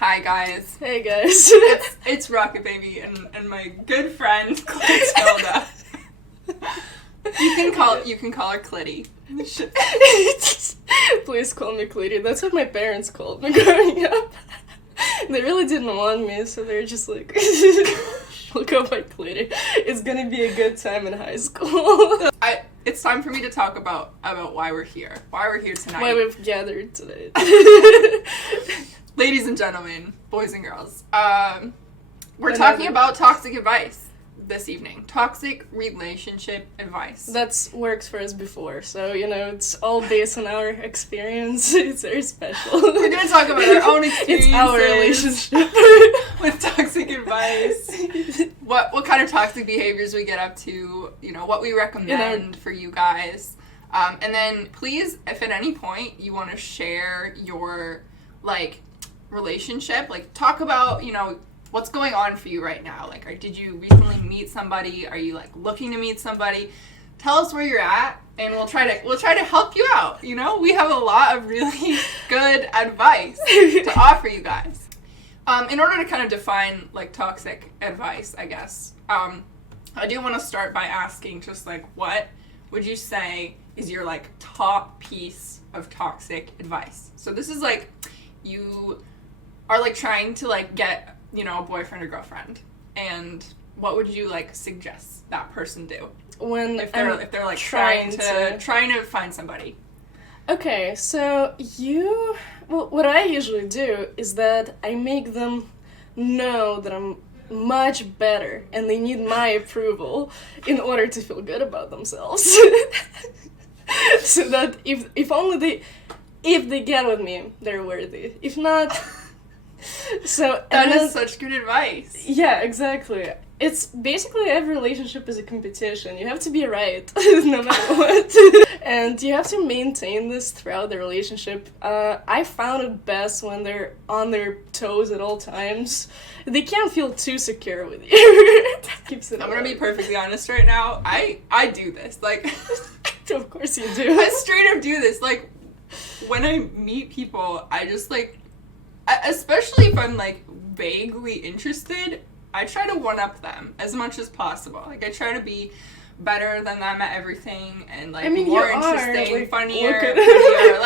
Hi guys. Hey guys. It's Rocket Baby and my good friend Clithilda. You can call her Clitty. Please call me Clitty. That's what my parents called me growing up. They really didn't want me, so they're just like, she'll go by Clitty. It's gonna be a good time in high school. It's time for me to talk about why we're here. Why we're here tonight. Why we've gathered tonight. Ladies and gentlemen, boys and girls, we're talking about toxic advice this evening. Toxic relationship advice. That's works for us before, so, it's all based on our experience. It's very special. We're going to talk about our own experiences. It's our relationship. With toxic advice. What kind of toxic behaviors we get up to, what we recommend for you guys. And then please, if at any point you want to share your, relationship, talk about, what's going on for you right now. Did you recently meet somebody? Are you, looking to meet somebody? Tell us where you're at, and we'll try to help you out, We have a lot of really good advice to offer you guys. In order to kind of define, toxic advice, I guess, I do want to start by asking just, what would you say is your, top piece of toxic advice? So this is, you are, trying to, get, a boyfriend or girlfriend, and what would you, suggest that person do? If they're trying to find somebody. Okay, so what I usually do is that I make them know that I'm much better and they need my approval in order to feel good about themselves. So that if they get with me, they're worthy. If not, so that is such good advice. Yeah, exactly. It's basically every relationship is a competition. You have to be right, no matter what. And you have to maintain this throughout the relationship. I found it best when they're on their toes at all times. They can't feel too secure with you. Keeps it I'm gonna be perfectly honest right now. I do this. Of course you do. I straight up do this. When I meet people, I just especially if I'm vaguely interested, I try to one-up them as much as possible. I try to be better than them at everything and, more interesting, funnier, prettier.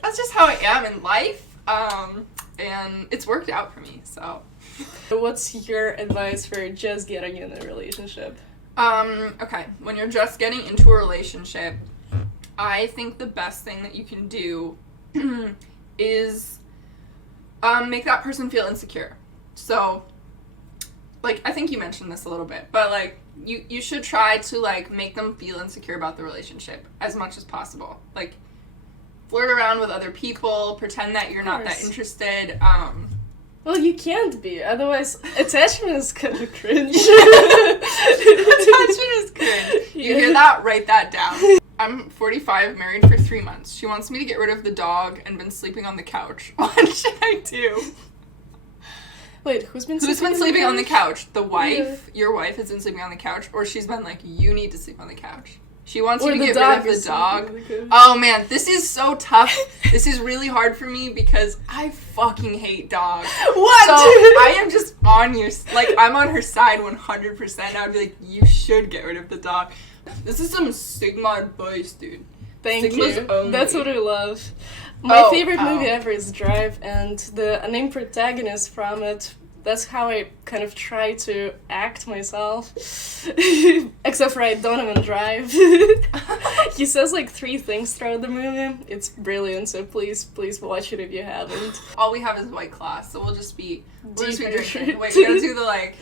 That's just how I am in life. And it's worked out for me, so. What's your advice for just getting in a relationship? Okay. When you're just getting into a relationship, I think the best thing that you can do is make that person feel insecure. So, I think you mentioned this a little bit, but, you should try to, make them feel insecure about the relationship as much as possible. Flirt around with other people, pretend that you're not that interested. Well, you can't be, otherwise attachment is kind of cringe. Attachment is cringe. You hear that? Write that down. I'm 45, married for 3 months. She wants me to get rid of the dog and been sleeping on the couch. What should I do? Wait, who's been sleeping on the couch? The wife? Yeah. Your wife has been sleeping on the couch? Or she's been you need to sleep on the couch? She wants you to get rid of the dog. Oh man, this is so tough. This is really hard for me because I fucking hate dogs. What? So I am just on your, I'm on her side 100%. I would be you should get rid of the dog. This is some Sigma advice, dude. Thank Sigma's you. only. That's what I love. My favorite movie ever is Drive, and the named protagonist from it, that's how I kind of try to act myself. Except for I don't even drive. He says 3 things throughout the movie. It's brilliant, so please watch it if you haven't. All we have is White Claw, so we'll just be drinking. Wait, we gotta do the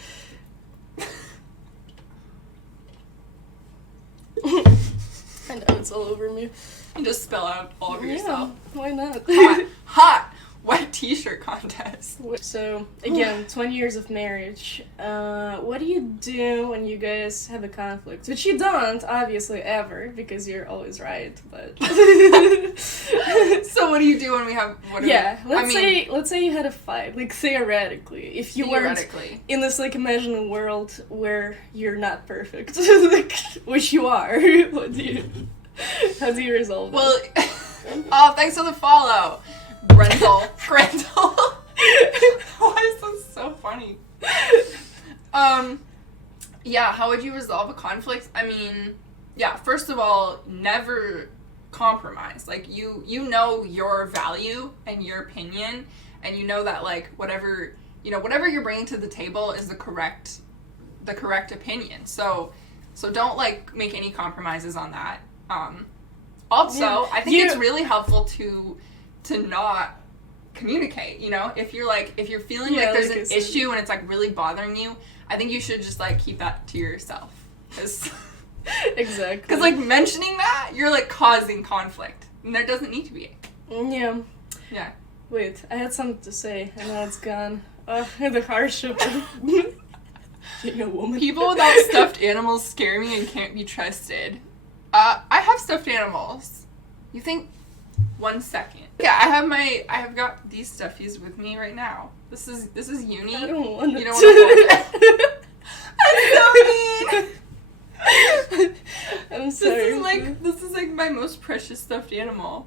I know, it's all over me. And just spill out all over yourself. Why not? Hot wet t-shirt contest. So, again, 20 years of marriage. What do you do when you guys have a conflict? Which you don't, obviously, ever, because you're always right, but... So what do you do when we have... Let's say you had a fight, theoretically. If you weren't in this, imaginary world where you're not perfect, which you are, how do you resolve it? Well, thanks for the follow. Rental. Grendel. Why is this so funny? Yeah, how would you resolve a conflict? I mean, yeah, first of all, never compromise. Like, you know your value and your opinion, and you know that, like, whatever you're bringing to the table is the correct opinion. So don't, like, make any compromises on that. Also, yeah, I think it's really helpful to not communicate, you know? If you're feeling like there's an issue and it's, like, really bothering you, I think you should just, like, keep that to yourself. Exactly. Because, like, mentioning that, you're, like, causing conflict. And there doesn't need to be. Yeah. Yeah. Wait, I had something to say, and now it's gone. The hardship of being a woman. People without stuffed animals scare me and can't be trusted. I have stuffed animals. You think... 1 second. Yeah, I have got these stuffies with me right now. This is Uni. I don't want to. You don't want to hold it. I'm so mean. I'm sorry. This is like my most precious stuffed animal.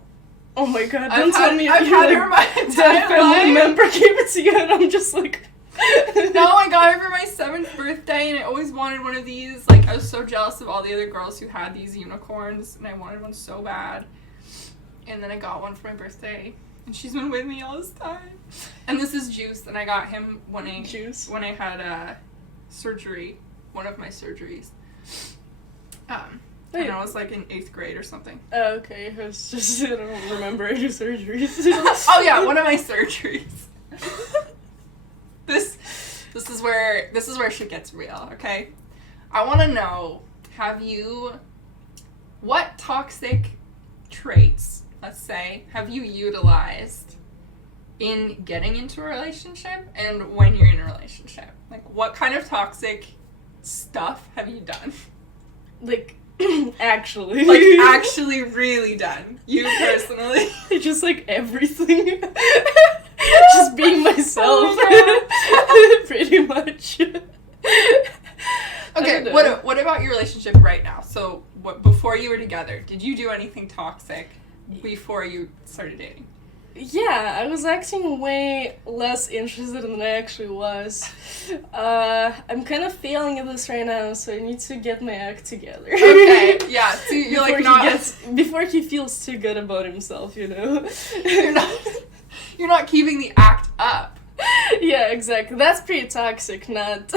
Oh my god! Don't tell me I've had her my entire family member gave it to you, and I'm just like. No, I got her for my 7th birthday, and I always wanted one of these. Like, I was so jealous of all the other girls who had these unicorns, and I wanted one so bad. And then I got one for my birthday, and she's been with me all this time. And this is Juice, and I got him when I had surgery, one of my surgeries. And I was like in 8th grade or something. Oh, okay. I was just, I don't remember any surgeries. Oh yeah, one of my surgeries. This is where shit gets real, okay? I want to know, what toxic traits, let's say, have you utilized in getting into a relationship and when you're in a relationship? Like, what kind of toxic stuff have you done? Like, actually. Like, actually really done. You personally. Just, like, everything. Just being myself. Oh pretty much. Okay, what about your relationship right now? So, before you were together, did you do anything toxic before you started dating? Yeah, I was acting way less interested than I actually was. I'm kind of failing at this right now, so I need to get my act together. Okay, yeah, so you're like not... Before he feels too good about himself, you know? You're not keeping the act up. Yeah, exactly. That's pretty toxic, not...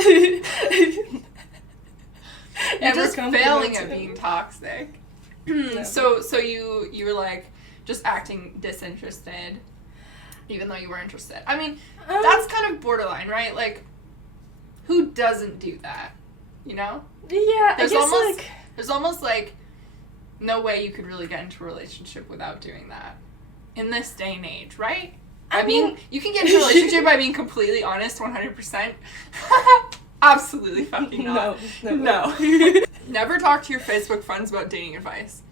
You're just failing at being toxic. No. So you were like just acting disinterested, even though you were interested. I mean, that's kind of borderline, right? Like, who doesn't do that? You know? Yeah, there's almost like no way you could really get into a relationship without doing that in this day and age, right? I mean, you can get into a relationship by being completely honest, 100%. Absolutely fucking not. No. Never talk to your Facebook friends about dating advice.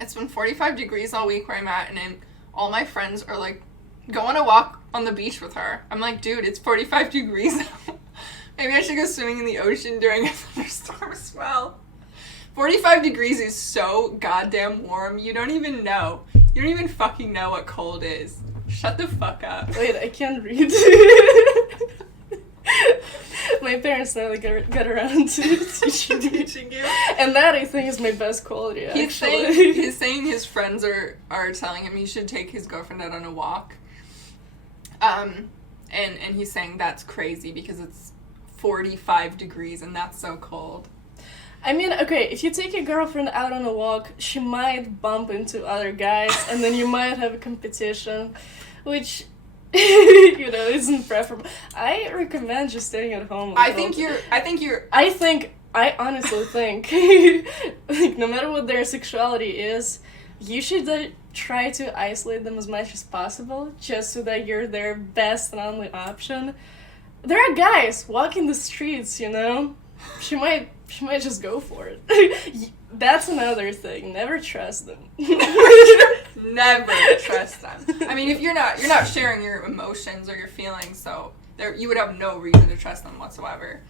It's been 45 degrees all week where I'm at, and all my friends are like, go on a walk on the beach with her. I'm like, dude, it's 45 degrees. Maybe I should go swimming in the ocean during a thunderstorm as well. 45 degrees is so goddamn warm. You don't even know. You don't even fucking know what cold is. Shut the fuck up. Wait, I can't read. My parents never got around to teaching you. And that, I think, is my best quality, actually. He's saying his friends are telling him he should take his girlfriend out on a walk. And he's saying that's crazy because it's 45 degrees and that's so cold. I mean, okay, if you take your girlfriend out on a walk, she might bump into other guys, and then you might have a competition, which... you know, isn't preferable. I recommend just staying at home. I honestly think, like, no matter what their sexuality is, you should try to isolate them as much as possible, just so that you're their best and only option. There are guys walking the streets, you know? She might just go for it. That's another thing. Never trust them. Never trust them. I mean, if you're not sharing your emotions or your feelings, so you would have no reason to trust them whatsoever.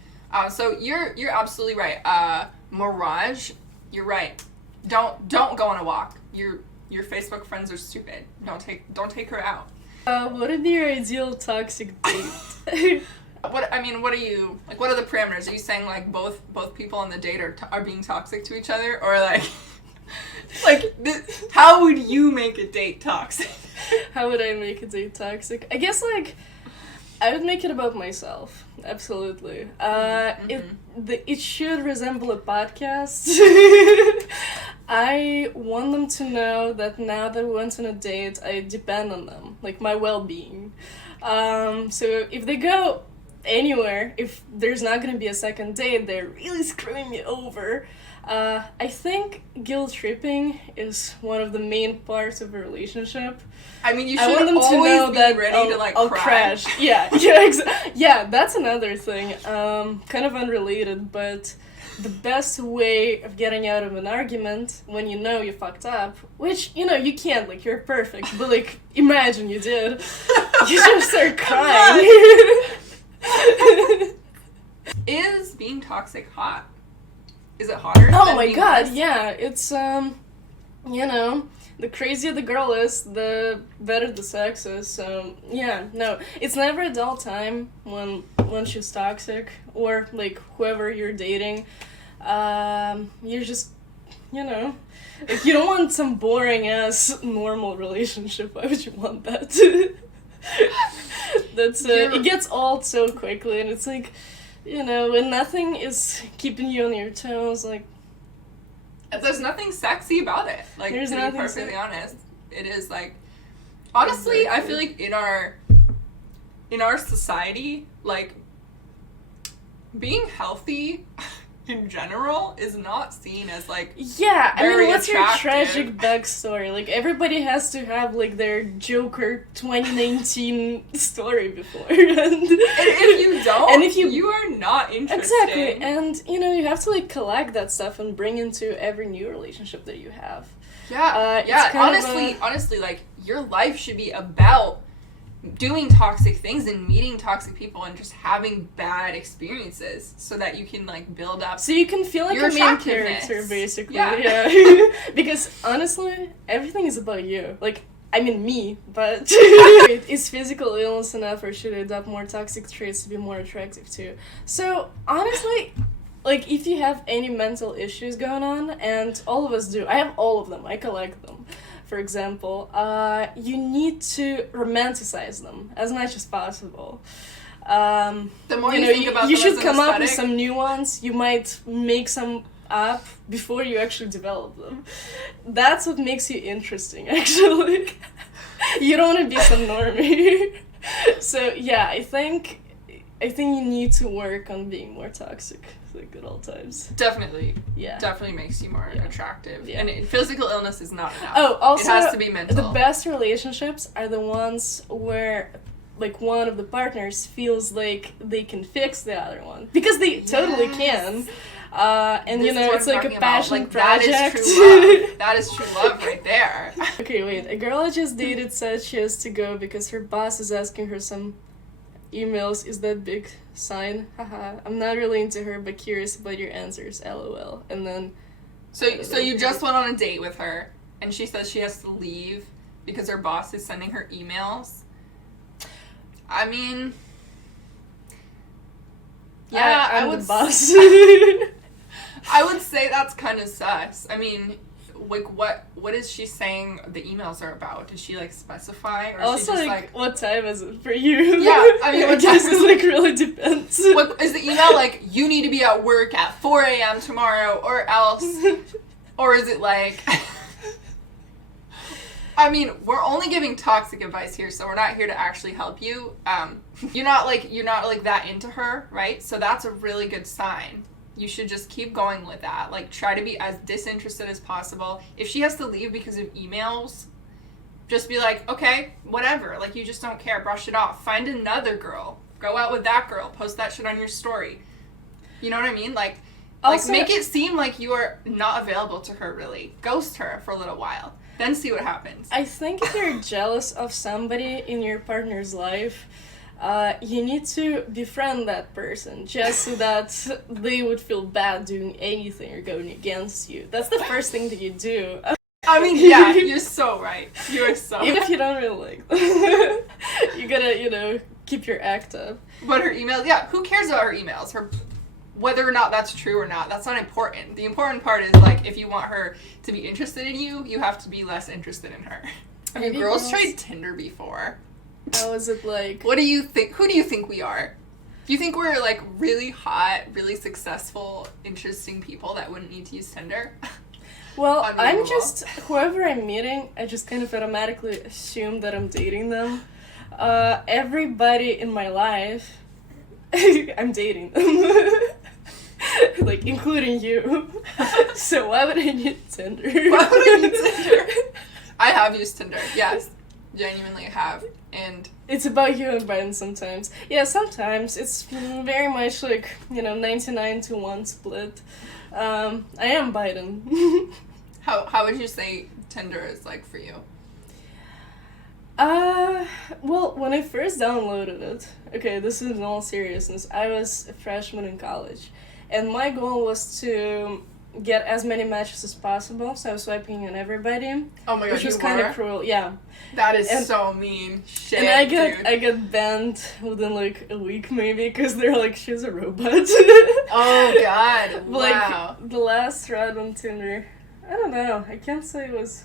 So you're absolutely right. Mirage, you're right. Don't go on a walk. Your Facebook friends are stupid. Don't take her out. What would be your ideal toxic date? What are you like? What are the parameters? Are you saying like both people on the date are being toxic to each other, or like how would you make a date toxic? How would I make a date toxic? I guess like I would make it about myself. Absolutely. It should resemble a podcast. I want them to know that now that we went on a date, I depend on them, like my well-being. So if they go anywhere, if there's not gonna be a second date, they're really screwing me over. I think guilt tripping is one of the main parts of a relationship. I mean, you I should want them to always know be that ready to like I'll cry. crash. Yeah, that's another thing. Kind of unrelated, but the best way of getting out of an argument when you know you fucked up, which, you know, you can't, like, you're perfect, but, like, imagine you did. You just start crying. Is being toxic hot? Is it hotter? Oh than my being god, nice? yeah, it's, you know, the crazier the girl is, the better the sex is, so, yeah, no, it's never a dull time when she's toxic, or, like, whoever you're dating, you're just, you know, like, you don't want some boring-ass normal relationship, why would you want that? That's, it gets old so quickly, and it's like, you know, when nothing is keeping you on your toes, like, There's nothing sexy about it. Like, There's to be nothing perfectly honest, it is like, honestly, I feel like in our society, like, being healthy in general is not seen as like yeah, I very mean, what's attractive. your tragic backstory? Like, everybody has to have, like, their Joker 2019 story before. And if you don't, and if you are not interesting. exactly, and, you know, you have to, like, collect that stuff and bring into every new relationship that you have. Yeah, It's yeah. kind of Honestly, like, your life should be about doing toxic things and meeting toxic people and just having bad experiences so that you can like build up. So you can feel like your a main attractiveness. character, basically. Yeah. Because honestly, everything is about you. Like, I mean me, but is physical illness enough, or should I adopt more toxic traits to be more attractive too? So honestly, like, if you have any mental issues going on, and all of us do, I have all of them, I collect them. For example, you need to romanticize them as much as possible. The more you think about you them should as an come up with aesthetic. some new ones. You might make some up before you actually develop them. That's what makes you interesting, actually. You don't want to be some normie. So yeah, I think you need to work on being more toxic. Like good old times. Definitely. Yeah. Definitely makes you more attractive. Yeah. And physical illness is not enough. Oh, also, it has to be mental. the best relationships are the ones where, like, one of the partners feels like they can fix the other one. Because they totally can. And, This you is know, what it's I'm like a talking passion about. Like, project. That is true love. That is true love right there. Okay, wait. A girl I just dated said she has to go because her boss is asking her some emails. Is that big sign? Haha. I'm not really into her, but curious about your answers. LOL. And then... So you just went on a date with her, and she says she has to leave because her boss is sending her emails. I mean... Yeah, I'm I would the boss. I would say that's kind of sus. I mean, like, what is she saying the emails are about? Did she, like, specify? Or Also, she just, like, what time is it for you? Yeah, I mean, I what guess time- it, like, really depends. what is the email like, you need to be at work at 4 a.m. tomorrow or else? Or is it like... I mean, we're only giving toxic advice here, so we're not here to actually help you. You're not that into her, right? So that's a really good sign. You should just keep going with that. Like, try to be as disinterested as possible. If she has to leave because of emails, just be like, okay, whatever. Like, you just don't care. Brush it off. Find another girl. Go out with that girl. Post that shit on your story. You know what I mean? Like Also, make it seem like you are not available to her, really. Ghost her for a little while. Then see what happens. I think if you're jealous of somebody in your partner's life, you need to befriend that person just so that they would feel bad doing anything or going against you. That's the first thing that you do. I mean, yeah, you're so right. You are so Even right. if you don't really like them. You gotta, keep your act up. But her emails, yeah, who cares about her emails? Whether or not that's true or not, that's not important. The important part is, like, if you want her to be interested in you, you have to be less interested in her. Have you girls tried Tinder before? How is it like? What do you think? Who do you think we are? Do you think we're, like, really hot, really successful, interesting people that wouldn't need to use Tinder? Well, I'm just, whoever I'm meeting, I just kind of automatically assume that I'm dating them. Everybody in my life, I'm dating them. Like, including you. So why would I need Tinder? Why would I need Tinder? I have used Tinder, yes. Genuinely have. And it's about you and Biden sometimes. Yeah, sometimes. It's very much like, 99 to 1 split. I am Biden. How would you say Tinder is like for you? Well, when I first downloaded it, okay, this is in all seriousness, I was a freshman in college, and my goal was to get as many matches as possible, so I was swiping on everybody. Oh my god, which was kind of cruel, yeah. That is so mean. Shit, and dude. I got banned within like a week maybe, because they're like, she's a robot. Oh god, wow. Like, the last thread on Tinder, I don't know, I can't say it was...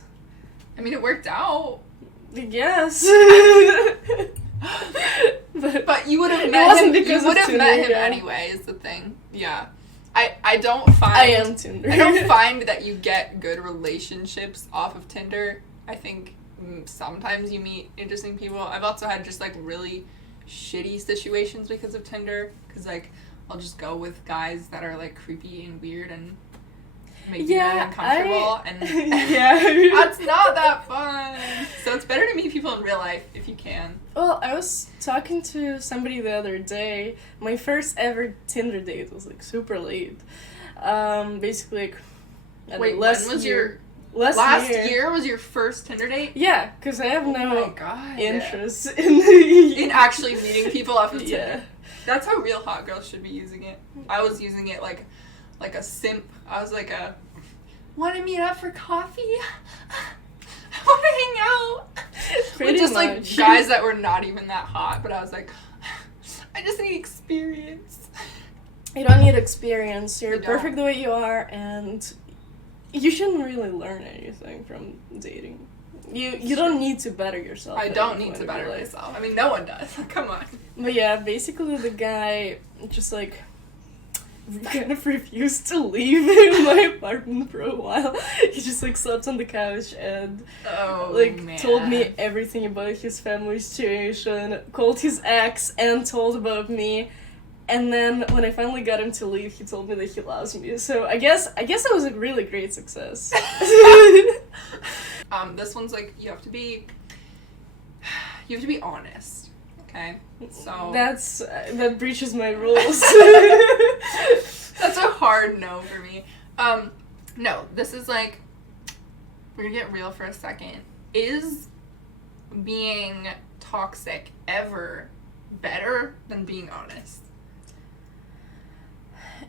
I mean, it worked out. Yes. But you would have met him. You would have met him anyway, is the thing. Yeah. I don't find... I am Tinder. I don't find that you get good relationships off of Tinder. I think sometimes you meet interesting people. I've also had just, like, really shitty situations because of Tinder. Because, like, I'll just go with guys that are, like, creepy and weird and make you really uncomfortable. And that's not that fun. So it's better to meet people in real life if you can. Well, I was talking to somebody the other day. My first ever Tinder date was, like, super late. Basically, like, wait, last year was your first Tinder date? Yeah, because I have no interest in actually meeting people off of Tinder. Yeah. That's how real hot girls should be using it. I was using it like a simp. I was like want to meet up for coffee? I want to hang out. Pretty with just much. Like guys that were not even that hot, but I was like, I just need experience. You don't need experience. You're You perfect the way you are, and you shouldn't really learn anything from dating. You don't need to better yourself. I don't need to better myself. I mean, no one does. Come on. But yeah, basically the guy just, like, kind of refused to leave my apartment for a while. He just, like, slept on the couch and told me everything about his family situation, called his ex and told about me. And then when I finally got him to leave, he told me that he loves me. So I guess it was a really great success. This one's like you have to be honest. Okay, so that breaches my rules. That's a hard no for me. No, this is like, we're gonna get real for a second. Is being toxic ever better than being honest?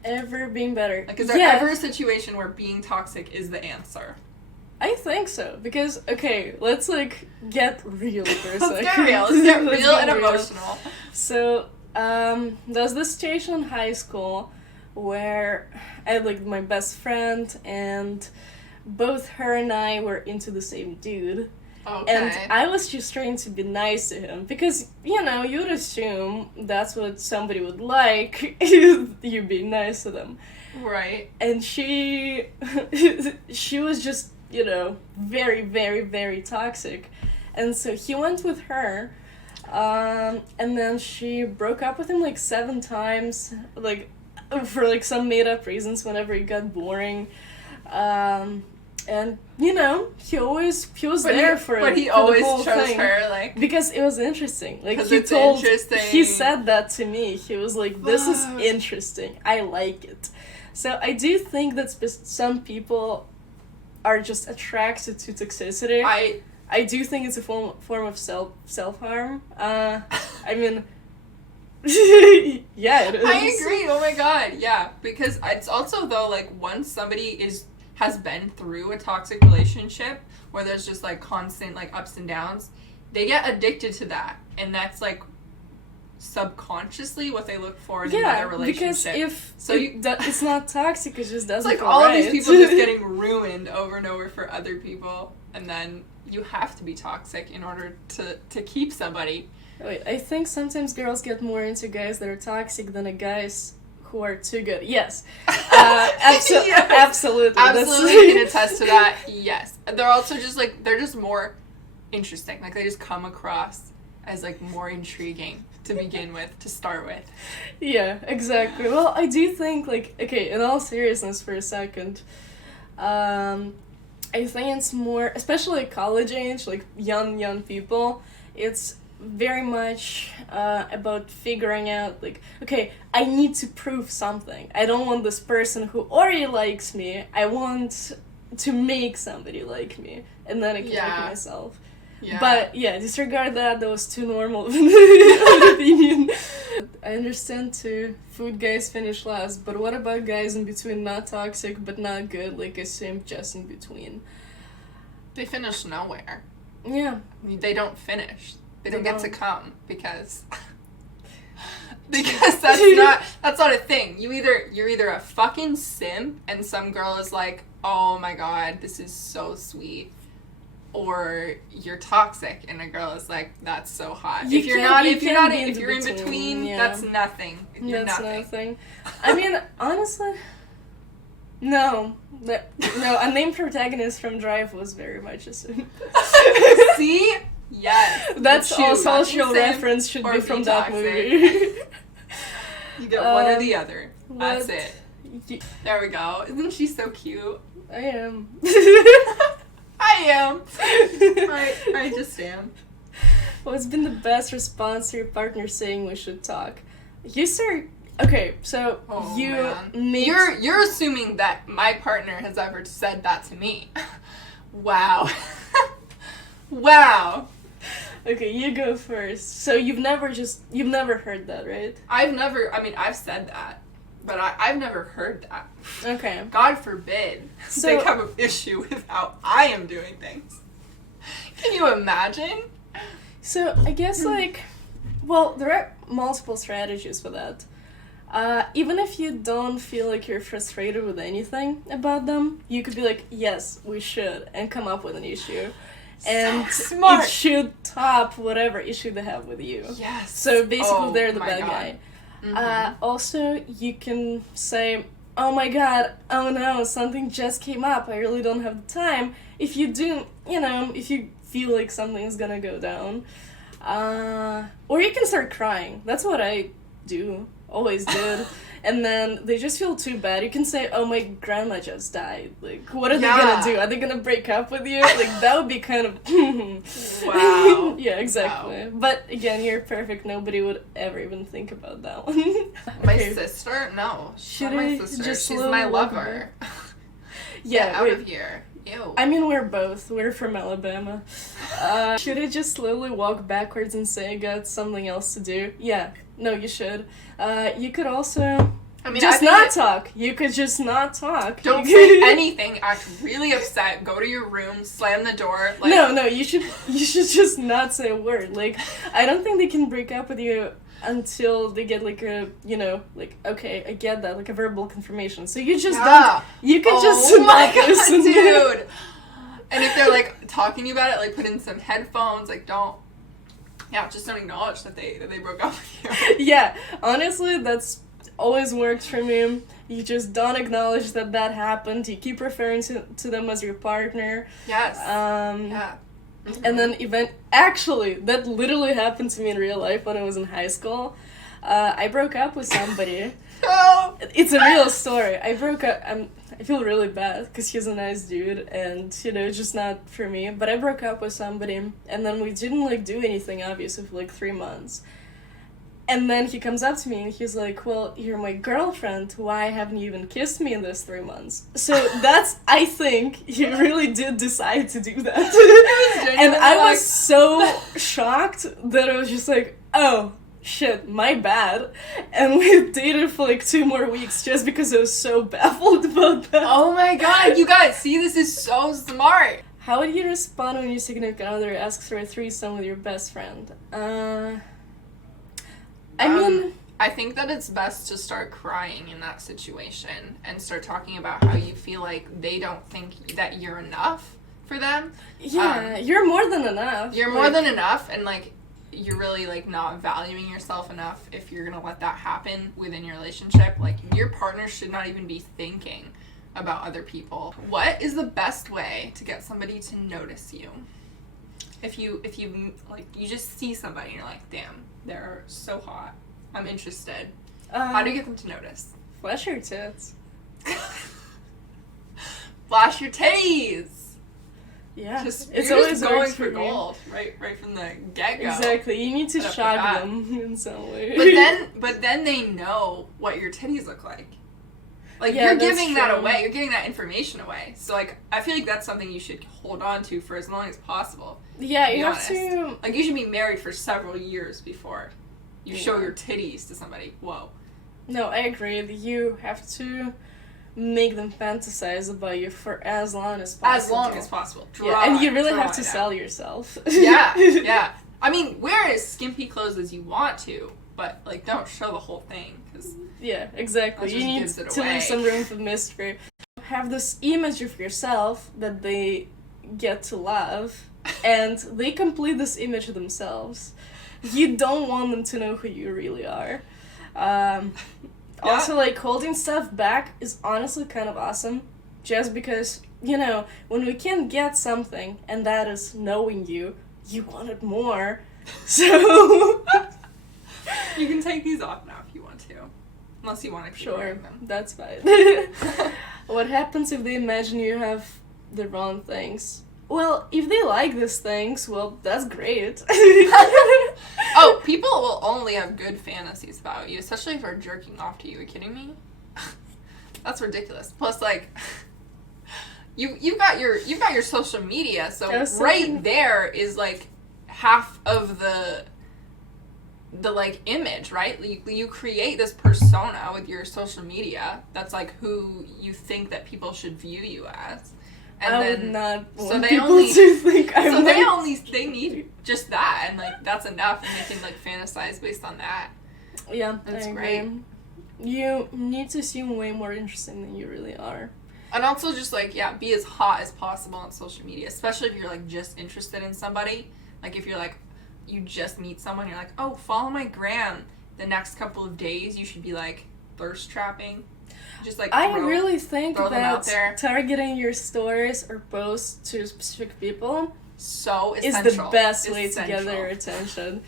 Ever being better? Like, is there ever a situation where being toxic is the answer? I think so, because, okay, let's, like, get real for a second. Let's get real and emotional. So, there was this situation in high school where I had, like, my best friend, and both her and I were into the same dude. Okay. And I was just trying to be nice to him, because, you'd assume that's what somebody would like, you being nice to them. Right. And she was just, very, very, very toxic. And so he went with her, and then she broke up with him, like, 7 times, like, for, like, some made-up reasons whenever it got boring. And, he was there for But he for always the whole chose thing. her, like... Because it was interesting. Like, interesting. He said that to me. He was like, this is interesting. I like it. So I do think that some people are just attracted to toxicity. I do think it's a form of self-harm. I mean... yeah, it is. I agree. Oh my god, yeah. Because it's also, though, like, once somebody is has been through a toxic relationship where there's just like constant like ups and downs, they get addicted to that, and that's like subconsciously what they look for in another relationship. Because if it's not toxic, it just doesn't. It's like feel all right. of these people just getting ruined over and over for other people, and then you have to be toxic in order to keep somebody. Wait, I think sometimes girls get more into guys that are toxic than guys who are too good. Yes. Absolutely. Absolutely can attest to that. Yes. They're also just like, they're just more interesting. Like, they just come across as like more intriguing to begin with, to start with. Yeah, exactly. Well, I do think, like, okay, in all seriousness for a second, I think it's more, especially college age, like young people, it's very much about figuring out, like, okay, I need to prove something. I don't want this person who already likes me. I want to make somebody like me, and then I can like myself. Yeah. But yeah, disregard that. That was too normal of an opinion. I understand too. Food guys finish last, but what about guys in between, not toxic but not good, like a simp just in between? They finish nowhere. Yeah. They don't finish. They don't get to come because that's not a thing. You're either a fucking simp and some girl is like, oh my god, this is so sweet, or you're toxic and a girl is like, that's so hot. If you're in between, that's nothing. You're nothing. I mean, honestly, no, a named protagonist from Drive was very much a simp. See? Yes. That's all social reference should be from that movie. You get one or the other. That's it. There we go. Isn't she so cute? I am. I am. I just am. What's been the best response to your partner saying we should talk? You start. Okay, so you're assuming that my partner has ever said that to me. Wow. Wow. Okay, you go first. So you've never heard that, right? I've said that, but I've never heard that. Okay. God forbid they have an issue with how I am doing things. Can you imagine? So I guess there are multiple strategies for that. Even if you don't feel like you're frustrated with anything about them, you could be like, yes, we should, and come up with an issue. And so smart. It should top whatever issue they have with you. Yes. So basically, they're the bad guy. Mm-hmm. Also, you can say, oh my god, oh no, something just came up, I really don't have the time. If you do, if you feel like something's gonna go down. Or you can start crying. That's what I do. Always did. And then they just feel too bad. You can say, oh, my grandma just died. Like, what are they gonna do? Are they gonna break up with you? Like, that would be kind of... Wow. Yeah, exactly. Wow. But, again, you're perfect. Nobody would ever even think about that one. My sister? No. She's not my sister. She's my lover. Yeah, out of here. Ew. I mean, we're from Alabama. Should I just slowly walk backwards and say I got something else to do? Yeah. No, you should. You could also not talk. You could just not talk. Don't say anything. Act really upset. Go to your room. Slam the door. Like... No. You should just not say a word. Like, I don't think they can break up with you until they get like a, okay, I get that, like a verbal confirmation. So you just don't. You could just not listen, dude. And if they're like talking to you about it, like put in some headphones. Like just don't acknowledge that they broke up with you. Yeah, honestly, that's always worked for me. You just don't acknowledge that happened. You keep referring to them as your partner. Yes. Yeah. Mm-hmm. And then actually, that literally happened to me in real life when I was in high school. I broke up with somebody. Oh. It's a real story. I broke up. I feel really bad because he's a nice dude and, just not for me. But I broke up with somebody and then we didn't, do anything, obviously, for, 3 months. And then he comes up to me and he's like, well, you're my girlfriend. Why haven't you even kissed me in those 3 months? So I think he really did decide to do that. And I was so shocked that I was just like, oh, shit, my bad. And we dated for like 2 more weeks just because I was so baffled about that. Oh my god, you guys, see, this is so smart. How would you respond when your significant other asks for a threesome with your best friend? I think that it's best to start crying in that situation and start talking about how you feel like they don't think that you're enough for them. Yeah, you're more than enough. You're more than enough, and like you're really like not valuing yourself enough if you're gonna let that happen within your relationship. Like your partner should not even be thinking about other people. What is the best way to get somebody to notice you? If you like you just see somebody and you're like, damn, they're so hot, I'm interested. How do you get them to notice? Flash your tits. Flash your titties. Yeah, It's always going for gold, right from the get-go. Exactly, you need to shock them in some way. But then they know what your titties look like. Like, yeah, you're giving that true. away. You're giving that information away. So, like, I feel like that's something you should hold on to for as long as possible. Yeah, to you have honest. to... Like, you should be married for several years before you show your titties to somebody. Whoa. No, I agree. You have to make them fantasize about you for as long as possible. As long as possible. And you really have to sell yourself. Yeah. I mean, wear as skimpy clothes as you want to, but, like, don't show the whole thing, because... Yeah, exactly. You need to leave some room for mystery. Have this image of yourself that they get to love, and they complete this image themselves. You don't want them to know who you really are. Also, like, holding stuff back is honestly kind of awesome, just because, you know, when we can't get something, and that is knowing you want it more. So... You can take these off now if you want to. Unless you want to keep wearing them. That's fine. What happens if they imagine you have the wrong things? Well, if they like these things, well, that's great. Oh, people will only have good fantasies about you, especially if they're jerking off to you. Are you kidding me? That's ridiculous. Plus, like, you've got your social media, so right there is like half of the like image, right? You create this persona with your social media that's like who you think that people should view you as. And I would not want they people only, to think I'm so like... they need just that, and like that's enough, and they can like fantasize based on that. Yeah, that's great. You need to seem way more interesting than you really are. And also just like, yeah, be as hot as possible on social media, especially if you're like just interested in somebody. Like if you're like, you just meet someone, you're like, oh, follow my gram. The next couple of days, you should be like thirst trapping. Just like I really think that targeting your stories or posts to specific people is the best way to get their attention.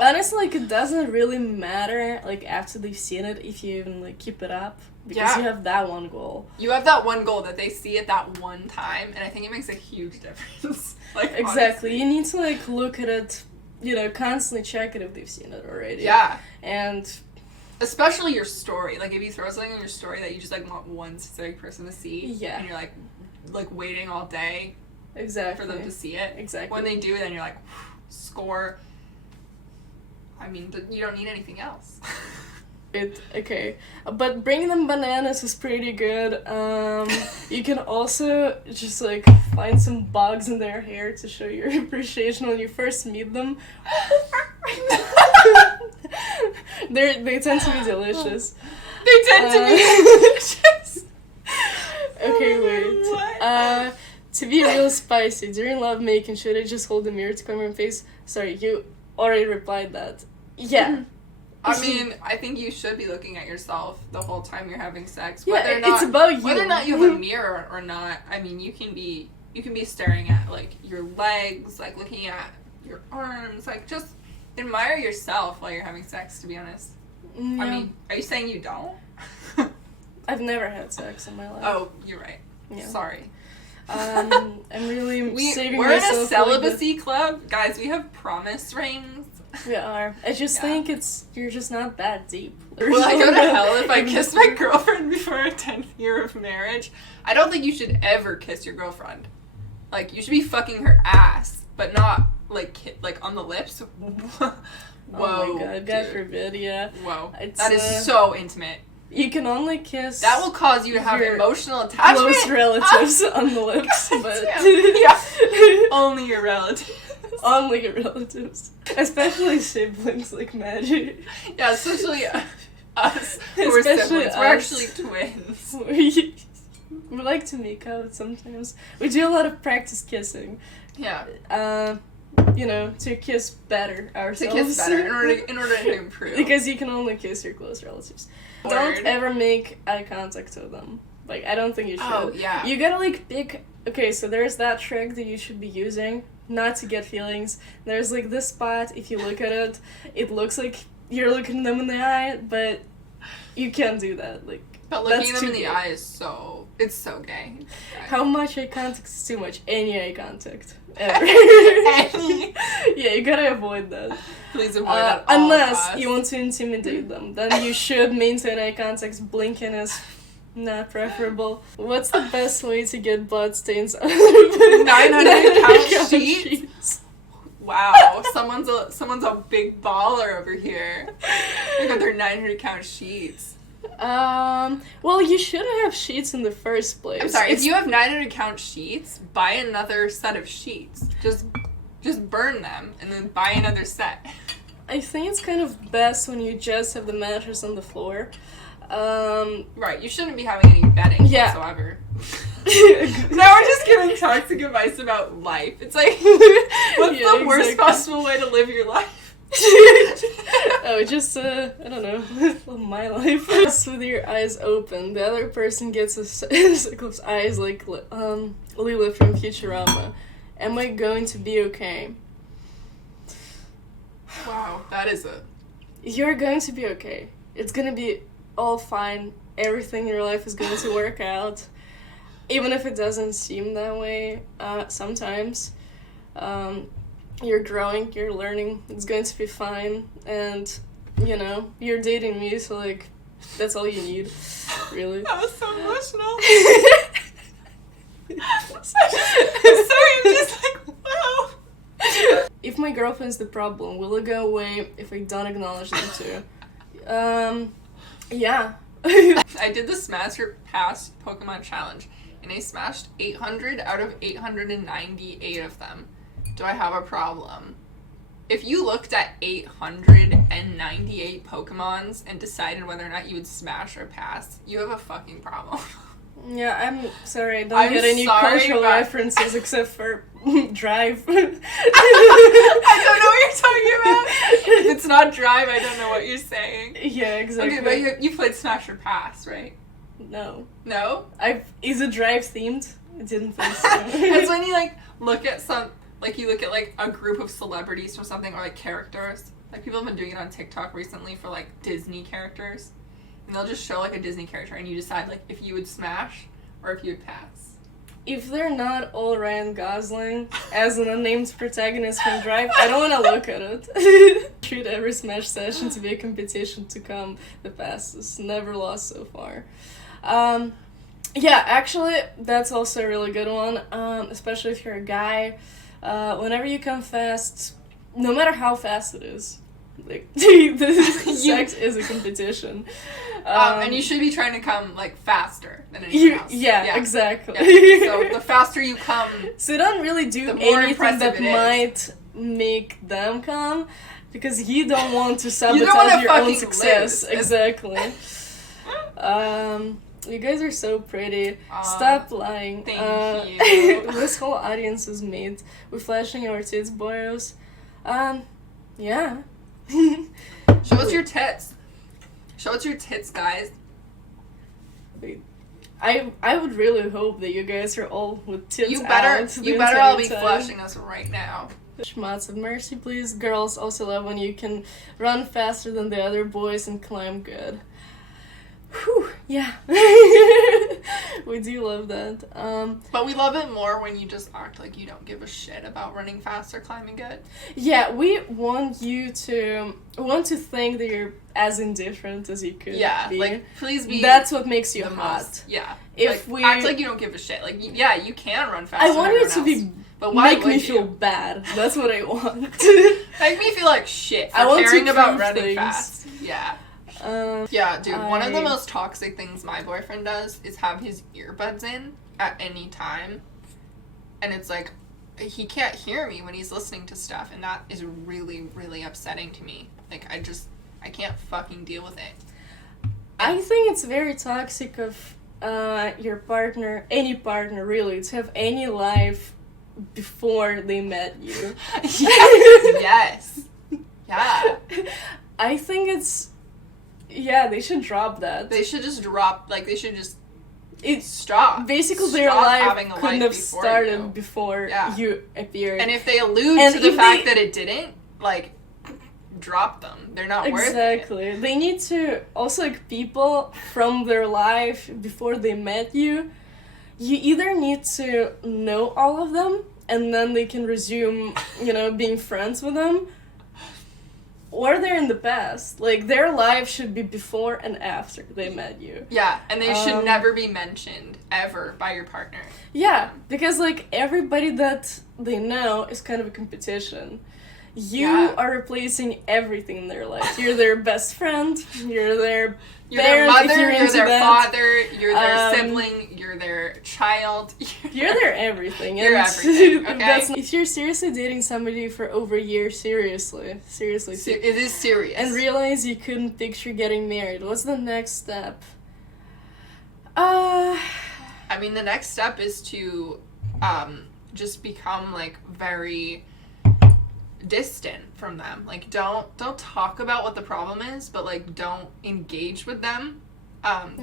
Honestly, like, it doesn't really matter like after they've seen it if you even like keep it up, because you have that one goal. You have that one goal that they see it that one time, and I think it makes a huge difference. Like, exactly, honestly. You need to like look at it, you know, constantly check it if they've seen it already. Yeah, and especially your story. Like if you throw something in your story that you just like want one specific person to see, and you're like waiting all day, for them to see it. Exactly. When they do, then you're like, score. I mean, you don't need anything else. Okay, but bringing them bananas is pretty good. You can also just like find some bugs in their hair to show your appreciation when you first meet them. They tend to be delicious. They tend to be delicious. Okay, wait. To be real spicy during lovemaking, should I just hold the mirror to cover my face? Sorry, you already replied that. Yeah. I mean, I think you should be looking at yourself the whole time you're having sex. It's about you. Whether or not you have a mirror or not, I mean, you can be staring at like your legs, like looking at your arms, like just admire yourself while you're having sex. To be honest. Yeah. I mean, are you saying you don't? I've never had sex in my life. Oh, you're right. Yeah. Sorry. I'm really saving we're myself. We're in a celibacy club, guys. We have promise rings. We are. I just think you're just not that deep. Will I go to hell if I kiss my girlfriend before a 10th year of marriage? I don't think you should ever kiss your girlfriend. Like, you should be fucking her ass, but not like on the lips. Whoa, oh my god, God dude. forbid, yeah. Whoa, It's, that is so intimate. You can only kiss That will cause you to have your emotional attachment. close relatives on the lips, God but damn. Yeah. Only your relatives. only your relatives, especially siblings like Maggie. Yeah, especially us who are Especially siblings. We're us. actually twins. We like to make out sometimes. We do a lot of practice kissing. Yeah. You know, to kiss better To ourselves. kiss better in order to improve. Because you can only kiss your close relatives. Word. Don't ever make eye contact with them. Like, I don't think you should. Oh, yeah. You gotta, like, pick... Okay, so there's that trick that you should be using, not to get feelings. There's, like, this spot, if you look at it, it looks like you're looking them in the eye, but you can't do that. Like, But looking that's them in too the gay. eye is so... It's so gay. How much eye contact is too much? Any eye contact. Ever. Any. Yeah, you gotta avoid that. Please avoid at all Unless costs. you want to intimidate them, then you should maintain eye contact. Blinking is not preferable. What's the best way to get blood stains out of 900 count sheets? sheets? Wow, someone's a big baller over here. They got their 900 count sheets. Well, you shouldn't have sheets in the first place. I'm sorry, if you have 900 count sheets, buy another set of sheets. Just burn them and then buy another set. I think it's kind of best when you just have the mattress on the floor. Right, you shouldn't be having any bedding Yeah. whatsoever. Now we're just giving toxic advice about life. It's like, what's Yeah, the worst exactly. possible way to live your life? Oh, just, I don't know, live my life. Just with your eyes open, the other person gets a close eyes like Leela from Futurama. Am I going to be okay? Wow, that is a... You're going to be okay. It's gonna be all fine. Everything in your life is going to work out. Even if it doesn't seem that way sometimes. You're growing, you're learning, it's going to be fine, and, you know, you're dating me, so, like, that's all you need, really. That was so emotional. Sorry, I'm just like, wow. If my girlfriend's the problem, will it go away if I don't acknowledge them too? Yeah. I did the Smash or Pass Pokemon Challenge, and I smashed 800 out of 898 of them. Do I have a problem? If you looked at 898 Pokemons and decided whether or not you would smash or pass, you have a fucking problem. Yeah, I'm sorry, I don't I'm get any sorry, cultural but- references except for Drive. I don't know what you're talking about. If it's not Drive, I don't know what you're saying. Yeah, exactly. Okay, but you played Smash or Pass, right? No. No? Is it Drive themed? I didn't think so. It's when you, like, look at you look at, like, a group of celebrities or something, or, like, characters. Like, people have been doing it on TikTok recently for, like, Disney characters. And they'll just show, like, a Disney character, and you decide, like, if you would smash or if you would pass. If they're not all Ryan Gosling as an unnamed protagonist from Drive, I don't want to look at it. Treat every Smash session to be a competition to come the fastest. Never lost so far. Yeah, actually, that's also a really good one, especially if you're a guy. Whenever you come fast, no matter how fast it is, like, the sex is a competition. And you should be trying to come, like, faster than anyone else. Yeah, exactly. Yeah. So the faster you come, So don't really do the more anything impressive that it is. might make them come, because you don't want to You don't wanna sabotage your own fucking success. lose. Exactly. You guys are so pretty. Aw, Stop lying. thank you. This whole audience is made with flashing our tits, boyos. Yeah. show us your tits. Show us your tits, guys. I would really hope that you guys are all with tits You better out the all be entire time. flashing us right now. Schmats of mercy, please. Girls also love when you can run faster than the other boys and climb good. Whew, yeah. We do love that. But we love it more when you just act like you don't give a shit about running fast or climbing good. Yeah, we want you to think that you're as indifferent as you could be. Like, please be. That's what makes you hot. Most, If like, act like you don't give a shit. Like, you can run fast. I want you to be. But why make would me you? feel bad. That's what I want. Make me feel like shit for I want caring to about prove running things. fast. Yeah, dude. One of the most toxic things my boyfriend does is have his earbuds in at any time, and it's like he can't hear me when he's listening to stuff, and that is really, really upsetting to me. Like, I can't fucking deal with it. I think it's very toxic of your partner, any partner really, to have any life before they met you. Yes. Yeah. I think it's. Yeah, they should drop that. They should just drop. Like, they should just. Stop. Basically, their life couldn't have started before you appeared. And if they allude to the fact that it didn't, like, drop them. They're not worth it. Exactly. They need to also, like, people from their life before they met you. You either need to know all of them, and then they can resume, being friends with them, or they're in the past. Like, their life should be before and after they met you. Yeah, and they should never be mentioned, ever, by your partner. Yeah, because, like, everybody that they know is kind of a competition. You are replacing everything in their life. You're their best friend, you're their their mother, you're their father, you're their sibling, you're their child. You're their everything. You're everything, okay? If you're seriously dating somebody for over a year, seriously. It is serious. And realize you couldn't picture getting married, what's the next step? I mean, the next step is to just become, like, very distant from them. Like, don't talk about what the problem is, but, like, don't engage with them.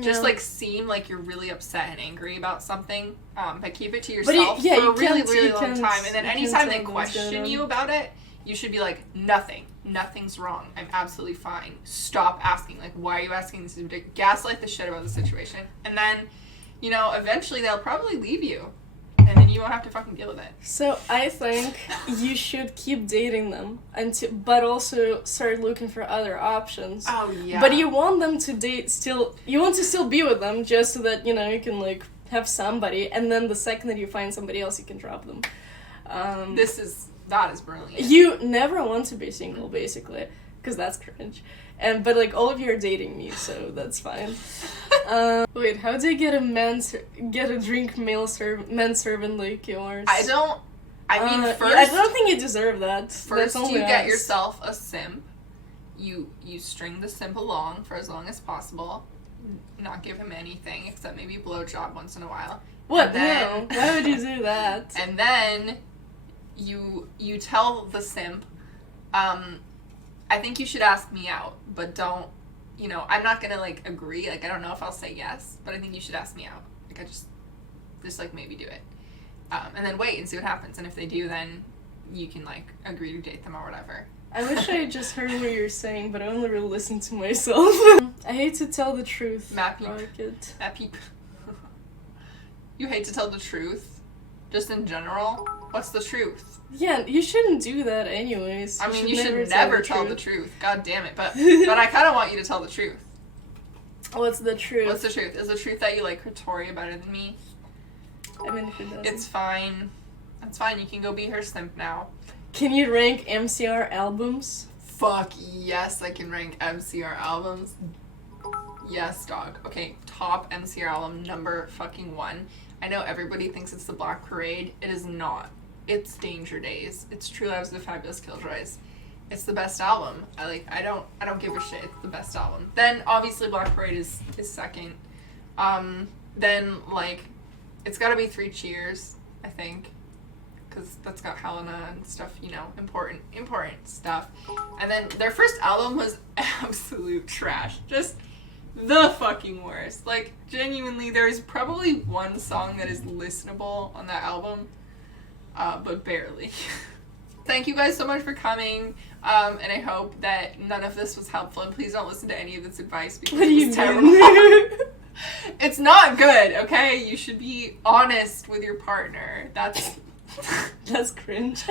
Just, like, seem like you're really upset and angry about something, but keep it to yourself for a really, really long time. And then anytime they question you about it, you should be like, nothing's wrong. I'm absolutely fine. Stop asking. Like, why are you asking this? Gaslight the shit about the situation. And then, eventually they'll probably leave you. And then you won't have to fucking deal with it. So I think you should keep dating them, but also start looking for other options. Oh, yeah. But you want them to date still. You want to still be with them just so that, you can, like, have somebody. And then the second that you find somebody else, you can drop them. That is brilliant. You never want to be single, basically. Because that's cringe. But, like, all of you are dating me, so that's fine. Wait, how do you get a drink men servant like yours? I mean, first... I don't think you deserve that. First, you get yourself a simp. You string the simp along for as long as possible. Not give him anything, except maybe blowjob once in a while. What? No. Why would you do that? And then, you tell the simp, I think you should ask me out, but don't, I'm not gonna, like, agree. Like, I don't know if I'll say yes, but I think you should ask me out. Like, I just like, maybe do it. And then wait and see what happens. And if they do, then you can, like, agree to date them or whatever. I wish I had just heard what you were saying, but I only really listened to myself. I hate to tell the truth. Matt Peep. You hate to tell the truth? Just in general? What's the truth? Yeah, you shouldn't do that anyways. I mean, you should never tell the truth. God damn it. But I kind of want you to tell the truth. What's the truth? What's the truth? Is the truth that you like Clitoria better than me? I mean, if it doesn't. It's fine. It's fine. You can go be her simp now. Can you rank MCR albums? Fuck yes, I can rank MCR albums. Yes, dog. Okay, top MCR album number fucking 1. I know everybody thinks it's the Black Parade. It is not. It's Danger Days. It's True Lives of the Fabulous Killjoys. It's the best album. I don't give a shit. It's the best album. Then obviously Black Parade is second. Then, like, it's gotta be 3 Cheers, I think. Because that's got Helena and stuff, important stuff. And then their first album was absolute trash. Just the fucking worst. Like, genuinely, there's probably one song that is listenable on that album, but barely. Thank you guys so much for coming, and I hope that none of this was helpful, and please don't listen to any of this advice because it's terrible. It's not good, okay? You should be honest with your partner. That's cringe.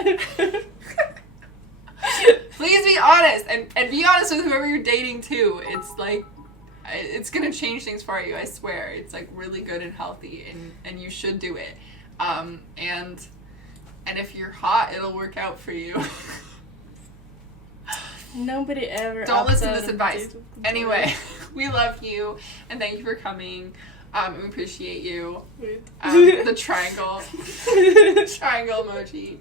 Please be honest, and be honest with whoever you're dating too. It's like, it's gonna change things for you, I swear. It's like really good and healthy, and you should do it. And if you're hot, it'll work out for you. Nobody ever. Don't listen to opts this out of advice. dating. Anyway, we love you, and thank you for coming. We appreciate you. Wait. The triangle emoji.